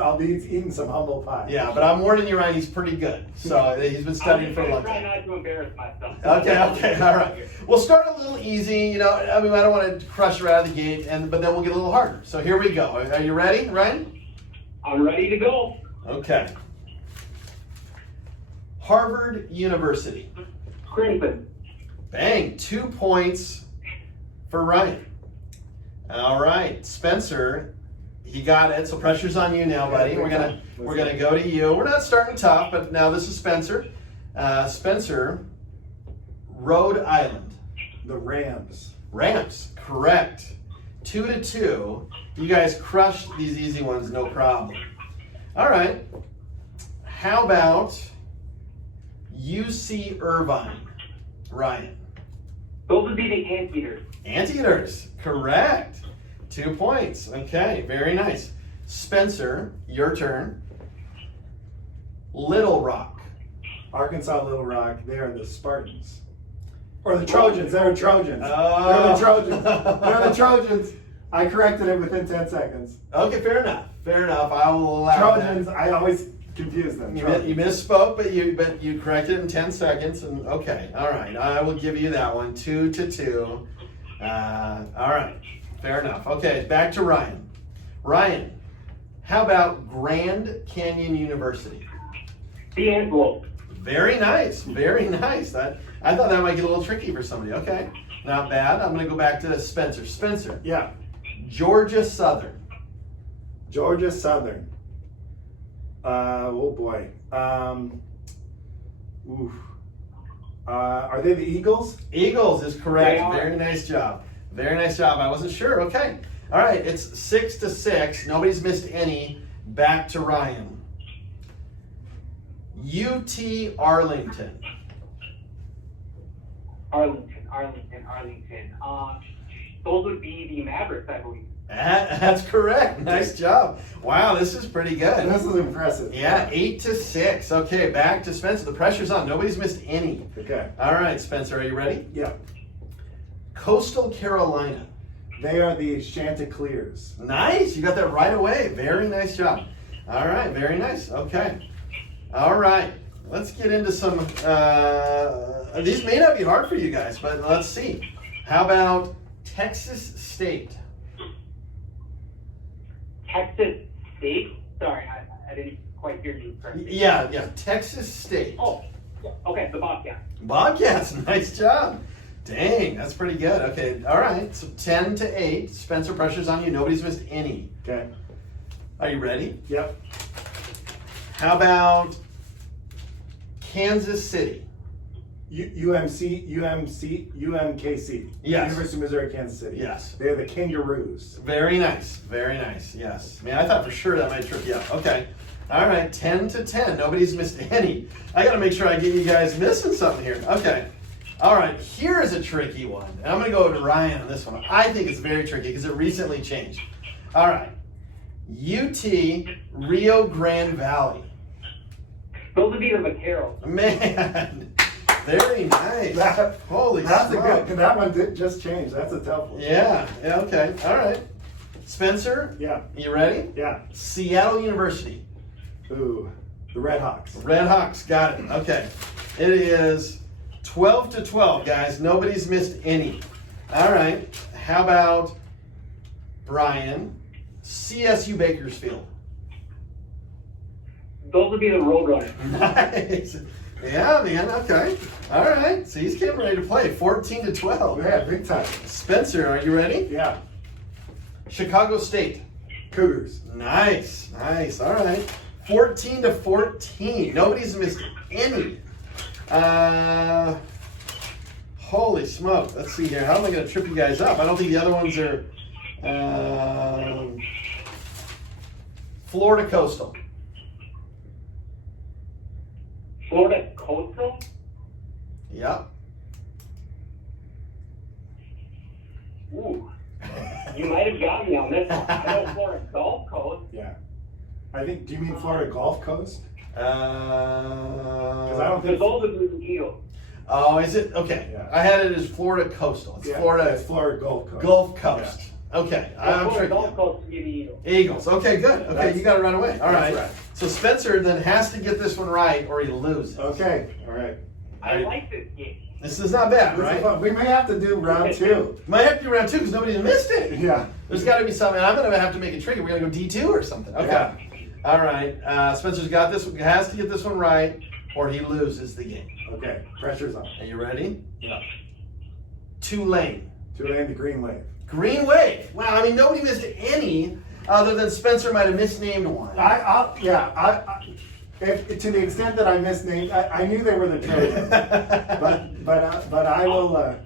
I'll be eating some humble pie. Yeah, but I'm warning you, Ryan, he's pretty good. So he's been studying for a long try time. not to embarrass myself. Okay, all right. We'll start a little easy. I don't want to crush you out of the gate, but then we'll get a little harder. So here we go. Are you ready, Ryan? I'm ready to go. Okay. Harvard University. Crimson. Bang, 2 points for Ryan. All right, Spencer, he got it. So pressure's on you now, buddy. We're gonna go to you. We're not starting tough, but now this is Spencer. Spencer, Rhode Island. The Rams. Rams, correct. 2-2. You guys crushed these easy ones, no problem. All right. How about UC Irvine, Ryan? Those would be the Anteaters. Anteaters, correct. 2 points. Okay, very nice. Spencer, your turn. Little Rock. Arkansas Little Rock. They are the Spartans. Or the Trojans. They're Trojans. Oh. They're the Trojans. They're the Trojans. I corrected it within 10 seconds. Okay, fair enough. I will allow Trojans, I always confuse them. You misspoke, but you corrected it in 10 seconds. And okay, all right. I will give you that one. 2-2. All right, fair enough. Okay, back to Ryan. Ryan, how about Grand Canyon University? The Antelope. Very nice, very nice. I thought that might get a little tricky for somebody. Okay, not bad. I'm going to go back to Spencer. Spencer, Yeah, Georgia Southern. Georgia Southern. Oh boy. Are they the Eagles? Eagles is correct. They are. Very nice job. Very nice job. I wasn't sure. Okay. All right. It's 6-6. Nobody's missed any. Back to Ryan. UT Arlington. Arlington. Those would be the Mavericks, I believe. That's correct. Nice job. Wow, this is pretty good. This is impressive. Yeah, 8-6. Okay, back to Spencer. The pressure's on. Nobody's missed any. Okay. All right, Spencer, are you ready? Yeah. Coastal Carolina. They are the Chanticleers. Nice. You got that right away. Very nice job. All right, very nice. Okay. All right. Let's get into some. These may not be hard for you guys, but let's see. How about Texas State? Texas State? Sorry, I didn't quite hear you correctly. Yeah, Texas State. Oh, okay, the Bobcats. Bobcats, nice job. Dang, that's pretty good. Okay, all right. So 10-8. Spencer, pressure's on you. Nobody's missed any. Okay. Are you ready? Yep. How about Kansas City? UMKC. Yes. University of Missouri, Kansas City. Yes. They're the Kangaroos. Very nice. Very nice. Yes. Man, I thought for sure that might trip you up. Okay. All right. 10-10. Nobody's missed any. I got to make sure I get you guys missing something here. Okay. All right. Here is a tricky one. And I'm going to go to Ryan on this one. I think it's very tricky because it recently changed. All right. UT Rio Grande Valley. Those would be the Vaqueros. Man. Very nice. Holy That's a smoke. good. That one did just change. That's a tough one. Yeah. Okay. All right. Spencer, Yeah. you ready? Yeah. Seattle University. Ooh. The Red Hawks. Red Hawks, got it. Okay. It is 12-12, guys. Nobody's missed any. All right. How about Brian? CSU Bakersfield. Those would be the Roadrunners. Nice. Yeah, man. Okay. All right. So he's getting ready to play. 14-12. Yeah, big time. Spencer, are you ready? Yeah. Chicago State. Cougars. Nice. Nice. All right. 14-14. Nobody's missed any. Holy smoke. Let's see here. How am I going to trip you guys up? I don't think the other ones are. Florida Coastal. Florida Coastal? Yep. Ooh. You might have got me on this one. I know Florida Gulf Coast. Yeah. I think. Do you mean Florida Gulf Coast? Because I don't Because think. those would be the Eagles. Oh, is it? Okay. Yeah. I had it as Florida Coastal. It's Yeah, Florida It's Florida Gulf Coast. Gulf Coast. Okay. I'm Florida tricky. Gulf Coast would be the Eagles. Eagles. Okay, good. Okay, That's- you got it right away. All that's right. right. So Spencer then has to get this one right or he loses. Okay. All right. I like this game. This is not bad, This is right? fun. We may have to do round two. Might have to do round two because nobody missed it. Yeah. There's got to be something. I'm going to have to make it tricky. We're going to go D2 or something. Okay. Yeah. All right. Spencer's got this. Has to get this one right or he loses the game. Okay. Pressure's on. Are you ready? Yeah. Tulane. Tulane, the Green Wave. Green Wave. Wow. I mean, nobody missed any other than Spencer might have misnamed one. If, to the extent that I misnamed, I knew they were the Trojans, but I will.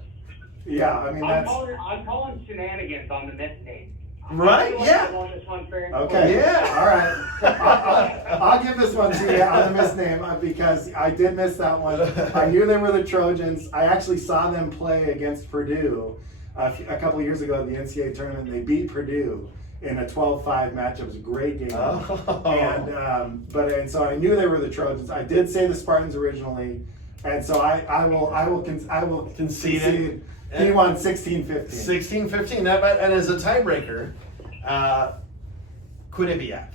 Yeah, I mean I'm that's calling shenanigans on the misname. Right? I feel like Yeah. I want this one fair and okay. Yeah. All right. I'll give this one to you on the misname because I did miss that one. I knew they were the Trojans. I actually saw them play against Purdue a couple years ago at the NCAA tournament. They beat Purdue in a 12-5 matchup. It was a great game. Oh. And so I knew they were the Trojans. I did say the Spartans originally, and so I will Concede it. He won 16-15. 16-15. And as a tiebreaker, Quinnipiac.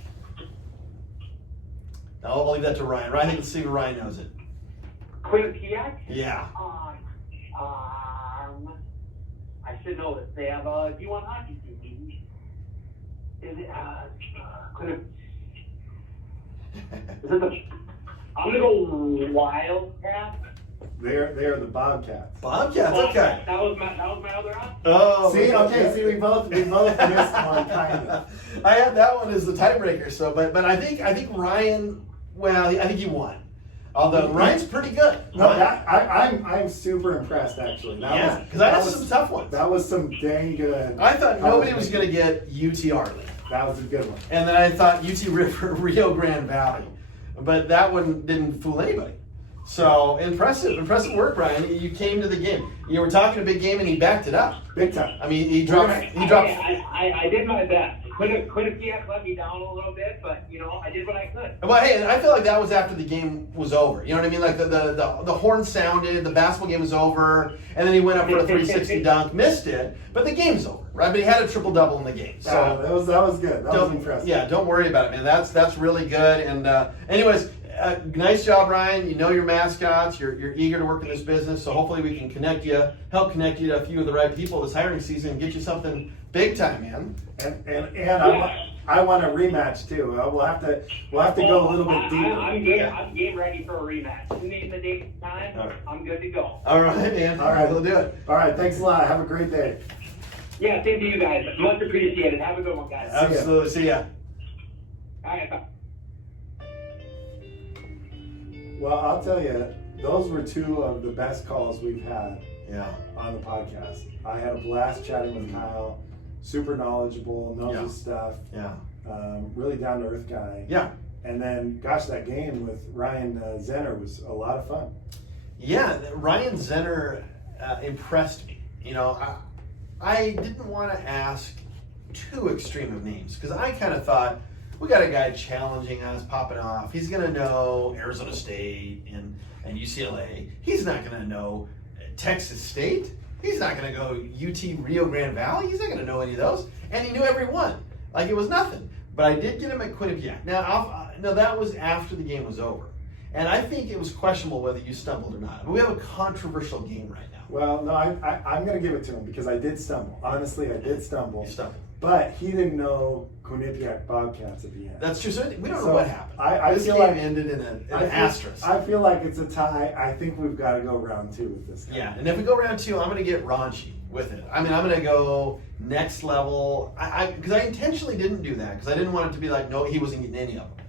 I'll leave that to Ryan. Ryan, let's see if Ryan knows it. Quinnipiac? Yeah. I should know this. They have a D1 hockey team. Is it, I'm gonna go Wildcat. They're the Bobcats. Bobcats, okay. That was my other option. Oh, See, okay, see, we both missed one kind of. I had that one as the tiebreaker. So, but I think Ryan. Well, I think he won. Although Ryan's pretty good. No, I'm super impressed actually. Because I had some tough ones. That was some dang good. I thought nobody was going to get UT Arlington. That was a good one. And then I thought UT Rio Grande Valley, but that one didn't fool anybody. So impressive work, Brian. You came to the game. You were talking a big game, and he backed it up big time. I mean, he dropped. I did my best. Quinnipiac let me down a little bit, but I did what I could. Well, hey, I feel like that was after the game was over. You know what I mean? Like the horn sounded, the basketball game was over, and then he went up for a 360 dunk, missed it, but the game's over, right? But he had a triple-double in the game. So that was good. That was impressive. Yeah, don't worry about it, man. That's really good. And anyways, nice job, Ryan. You know your mascots. You're eager to work in this business, so hopefully we can help connect you to a few of the right people this hiring season and get you something big time, man. And I want a rematch too. We'll have to go a little bit deeper. I'm good. I'm game ready for a rematch. You name the date and time. All right. I'm good to go. All right, man. All right, we'll do it. All right, thanks a lot. Have a great day. Yeah, same to you guys. Much appreciated. Have a good one, guys. Absolutely. See ya. All right, bye. Well, I'll tell you, those were two of the best calls we've had on the podcast. I had a blast chatting with Kyle. Super knowledgeable, knows his stuff. Yeah. Really down to earth guy. Yeah. And then, gosh, that game with Ryan Zenner was a lot of fun. Yeah, Ryan Zenner impressed me. I didn't want to ask too extreme of names because I kind of thought we got a guy challenging us, popping off. He's going to know Arizona State and UCLA. He's not going to know Texas State. He's not going to go UT Rio Grande Valley. He's not going to know any of those. And he knew every one. Like it was nothing. But I did get him at Quinnipiac. Now, that was after the game was over. And I think it was questionable whether you stumbled or not. But we have a controversial game right now. Well, no, I'm going to give it to him because I did stumble. Honestly, I did stumble. You stumbled. But he didn't know Quinnipiac Bobcats at the end. That's true. So we don't know what happened. I this feel game like ended in an asterisk. I feel like it's a tie. I think we've got to go round two with this guy. Yeah, and if we go round two, I'm going to get raunchy with it. I mean, I'm going to go next level. Because I intentionally didn't do that because I didn't want it to be like, no, he wasn't getting any of them.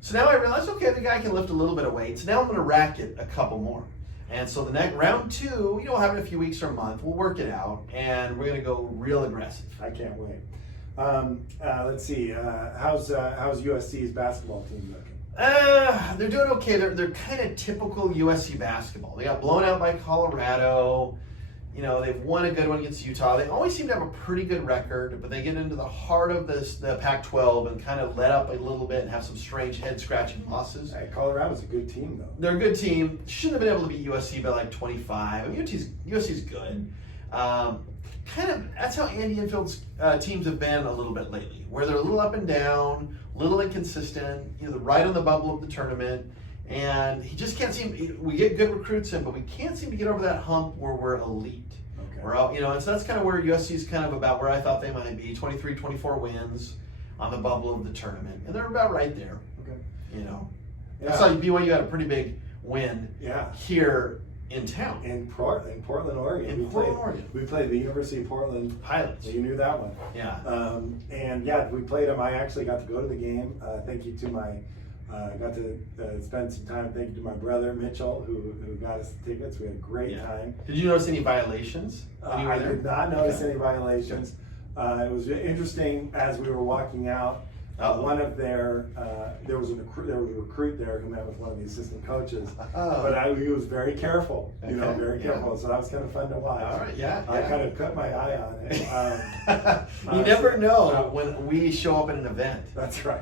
So now I realized, okay, the guy can lift a little bit of weight. So now I'm going to rack it a couple more. And so the next round two, we'll have it in a few weeks or a month. We'll work it out, and we're going to go real aggressive. I can't wait. Let's see. How's USC's basketball team looking? They're doing okay. They're kind of typical USC basketball. They got blown out by Colorado. They've won a good one against Utah. They always seem to have a pretty good record, but they get into the heart of the Pac-12 and kind of let up a little bit and have some strange head-scratching losses. Hey, Colorado's a good team, though. They're a good team. Shouldn't have been able to beat USC by like 25. I mean, USC's good. That's how Andy Enfield's teams have been a little bit lately, where they're a little up and down, a little inconsistent. They're right on the bubble of the tournament. And he just can't seem. We get good recruits in, but we can't seem to get over that hump where we're elite. Okay. We're out, and so that's kind of where USC's kind of about where I thought they might be. 23, 24 wins on the bubble of the tournament, and they're about right there. Okay. I saw BYU had a pretty big win. Yeah. Here in town. In Portland, Oregon. Oregon. We played the University of Portland Pilots. You knew that one. Yeah. We played them. I actually got to go to the game. Thank you to my. Got to spend some time. Thank you to my brother Mitchell, who got us the tickets. We had a great time. Did you notice any violations when you were there? I did not notice any violations. It was interesting as we were walking out. One of there was a recruit there who met with one of the assistant coaches, but he was very careful. Very careful. Yeah. So that was kind of fun to watch. All right. Yeah. I kind of cut my eye on it. You never know when we show up at an event. That's right.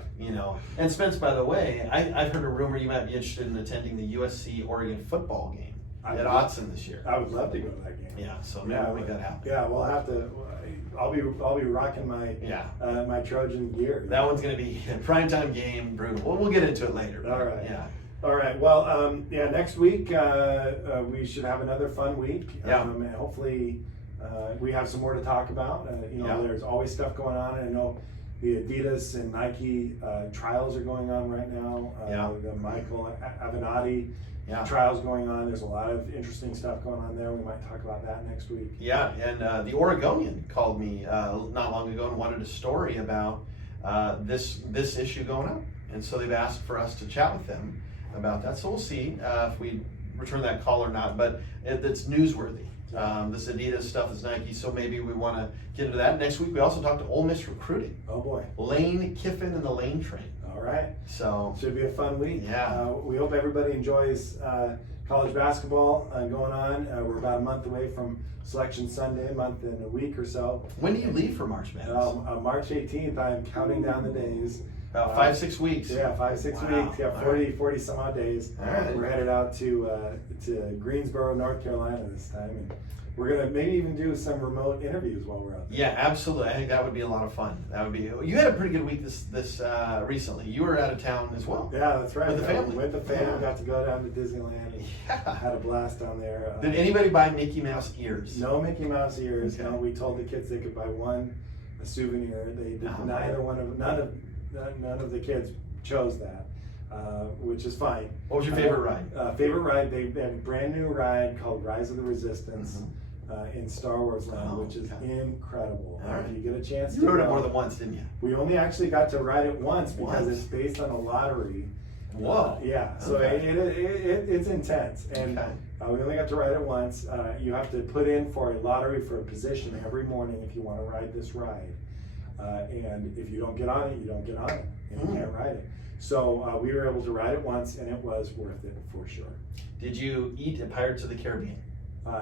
And Spence, by the way, I've heard a rumor you might be interested in attending the USC Oregon football game. at Autzen this year. I would love to go to that game. Yeah, so maybe we'll make that happen. Yeah, we'll have to. I'll be rocking my my Trojan gear. That one's going to be a primetime game, brutal. We'll get into it later. All right. Yeah. All right. Well, next week we should have another fun week. Yeah. And hopefully we have some more to talk about. There's always stuff going on. I know the Adidas and Nike trials are going on right now. The Michael Avenatti trials going on. There's a lot of interesting stuff going on there. We might talk about that next week. Yeah, and the Oregonian called me not long ago and wanted a story about this issue going on. And so they've asked for us to chat with them about that. So we'll see if we return that call or not, but it's newsworthy. This Adidas stuff is Nike, so maybe we want to get into that. Next week, we also talked to Ole Miss recruiting. Oh boy. Lane Kiffin and the Lane Train. All right. So should be a fun week. Yeah. We hope everybody enjoys college basketball going on. We're about a month away from Selection Sunday, a month and a week or so. When do you leave for March Madness? March 18th. I'm counting down the days. About 5-6 weeks. Yeah, 5-6 weeks. Yeah, 40 some odd days. All right. We're headed out to Greensboro, North Carolina this time, and we're gonna maybe even do some remote interviews while we're out there. Yeah, absolutely. I think that would be a lot of fun. That would be. You had a pretty good week this recently. You were out of town as well. Yeah, that's right. With the family. With the family, got to go down to Disneyland and Yeah. had a blast down there. Did anybody buy Mickey Mouse ears? No Mickey Mouse ears. Okay. No, we told the kids they could buy a souvenir. They did none of the kids chose that, which is fine. What was your favorite ride? Favorite ride? They have a brand new ride called Rise of the Resistance in Star Wars Land, which is incredible. All right. If you get a chance, You rode it more than once, didn't you? We only actually got to ride it once because Once? it's based on a lottery. Whoa. Yeah, so Okay. it's intense, and Okay. we only got to ride it once. You have to put in for a lottery for a position every morning if you want to ride this ride, and if you don't get on it, you don't get on it, and you can't ride it. So we were able to ride it once, and it was worth it for sure. Did you eat at Pirates of the Caribbean?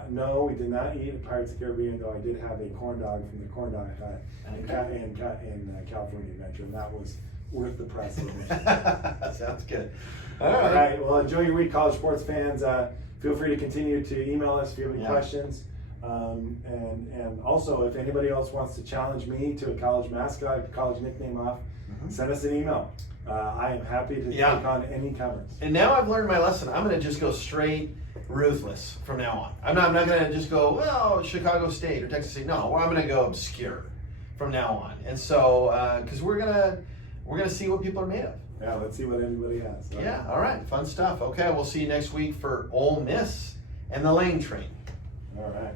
No, we did not eat at Pirates of the Caribbean, though I did have a corn dog from the Corn Dog Hut in California Adventure, and that was worth the price of admission. Sounds good. All right. Well, enjoy your week, college sports fans. Feel free to continue to email us if you have any questions. And also, if anybody else wants to challenge me to a college mascot, college nickname off, send us an email. I am happy to take on any comers. And now I've learned my lesson. I'm going to just go straight ruthless from now on. I'm not going to just go, well, Chicago State or Texas State. No, I'm going to go obscure from now on. And so, because we're gonna see what people are made of. Yeah, let's see what anybody has. Yeah, all right, fun stuff. Okay, we'll see you next week for Ole Miss and the Lane Train. All right.